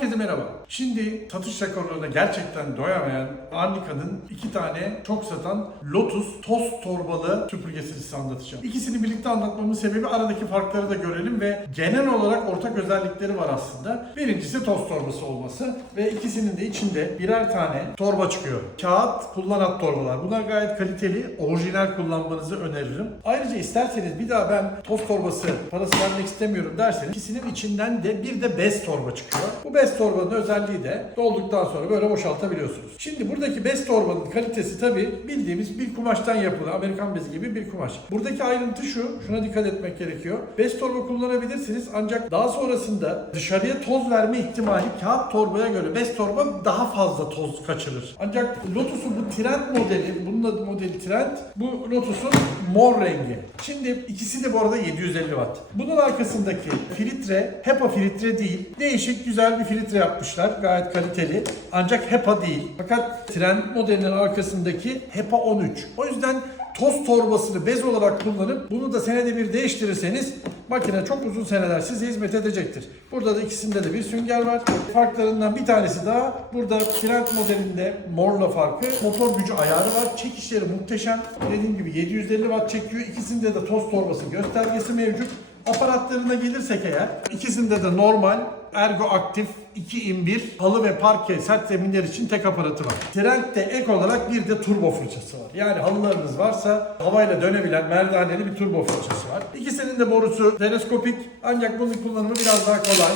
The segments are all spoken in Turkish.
Herkese merhaba. Şimdi satış rekorlarına gerçekten doyamayan Arnica'nın iki tane çok satan Lotus toz torbalı süpürgesini size anlatacağım. İkisini birlikte anlatmamın sebebi aradaki farkları da görelim ve genel olarak ortak özellikleri var aslında. Birincisi toz torbası olması ve ikisinin de içinde birer tane torba çıkıyor. Kağıt kullanat torbalar. Bunlar gayet kaliteli, orijinal kullanmanızı öneririm. Ayrıca isterseniz bir daha ben toz torbası parası vermek istemiyorum derseniz ikisinin içinden de bir de bez torba çıkıyor. Bu bez torbanın özelliği de dolduktan sonra böyle boşaltabiliyorsunuz. Şimdi buradaki bez torbanın kalitesi tabii bildiğimiz bir kumaştan yapılı. Amerikan bezi gibi bir kumaş. Buradaki ayrıntı şu, şuna dikkat etmek gerekiyor. Bez torba kullanabilirsiniz ancak daha sonrasında dışarıya toz verme ihtimali kağıt torbaya göre bez torba daha fazla toz kaçırır. Ancak Lotus'un bu Trend modeli, bunun adı modeli Trend, bu Lotus'un mor rengi. Şimdi ikisi de bu arada 750 watt. Bunun arkasındaki filtre HEPA filtre değil. Değişik güzel bir filtre yapmışlar. Gayet kaliteli. Ancak HEPA değil. Fakat Trend modelinin arkasındaki HEPA 13. O yüzden toz torbasını bez olarak kullanıp bunu da senede bir değiştirirseniz makine çok uzun seneler size hizmet edecektir. Burada da ikisinde de bir sünger var. Farklarından bir tanesi daha burada Trend modelinde morla farkı motor gücü ayarı var. Çekişleri muhteşem. Dediğim gibi 750 watt çekiyor. İkisinde de toz torbası göstergesi mevcut. Aparatlarına gelirsek eğer ikisinde de normal Ergo Aktif 2 in 1 halı ve parke sert zeminler için tek aparatı var. Trend'de ek olarak bir de turbo fırçası var. Yani halılarınız varsa havayla dönebilen merdaneli bir turbo fırçası var. İkisinin de borusu teleskopik ancak bunun kullanımı biraz daha kolay.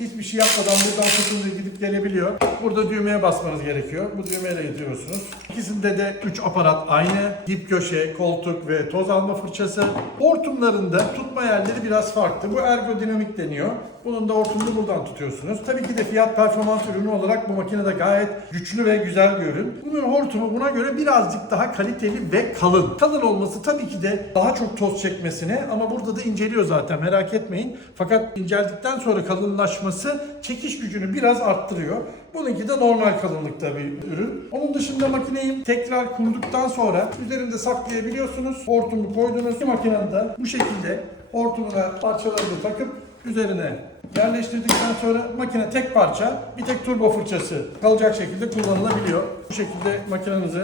Hiçbir şey yapmadan buradan tutunca gidip gelebiliyor. Burada düğmeye basmanız gerekiyor. Bu düğmeyle getiriyorsunuz. İkisinde de 3 aparat aynı. Dip köşe, koltuk ve toz alma fırçası. Hortumlarında tutma yerleri biraz farklı. Bu ergodinamik deniyor. Bunun da hortumunu buradan tutuyorsunuz. Tabii ki de fiyat performans ürünü olarak bu makine de gayet güçlü ve güzel bir ürün. Bunun hortumu buna göre birazcık daha kaliteli ve kalın. Kalın olması tabii ki de daha çok toz çekmesine ama burada da inceliyor zaten merak etmeyin. Fakat inceldikten sonra kalınlaşması çekiş gücünü biraz arttırıyor. Bununki de normal kalınlıkta bir ürün. Onun dışında makineyi tekrar kurduktan sonra üzerinde saklayabiliyorsunuz. Hortumu koydunuz. Makinenin de bu şekilde hortumuna parçalarını takıp üzerine yerleştirdikten sonra makine tek parça bir tek turbo fırçası kalacak şekilde kullanılabiliyor. Bu şekilde makinenizi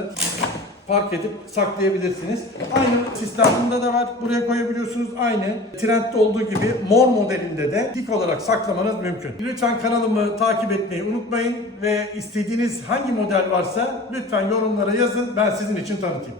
park edip saklayabilirsiniz. Aynı sistem bunda da var. Buraya koyabiliyorsunuz. Aynı Trend'de olduğu gibi mor modelinde de dik olarak saklamanız mümkün. Lütfen kanalımı takip etmeyi unutmayın ve istediğiniz hangi model varsa lütfen yorumlara yazın. Ben sizin için tanıtayım.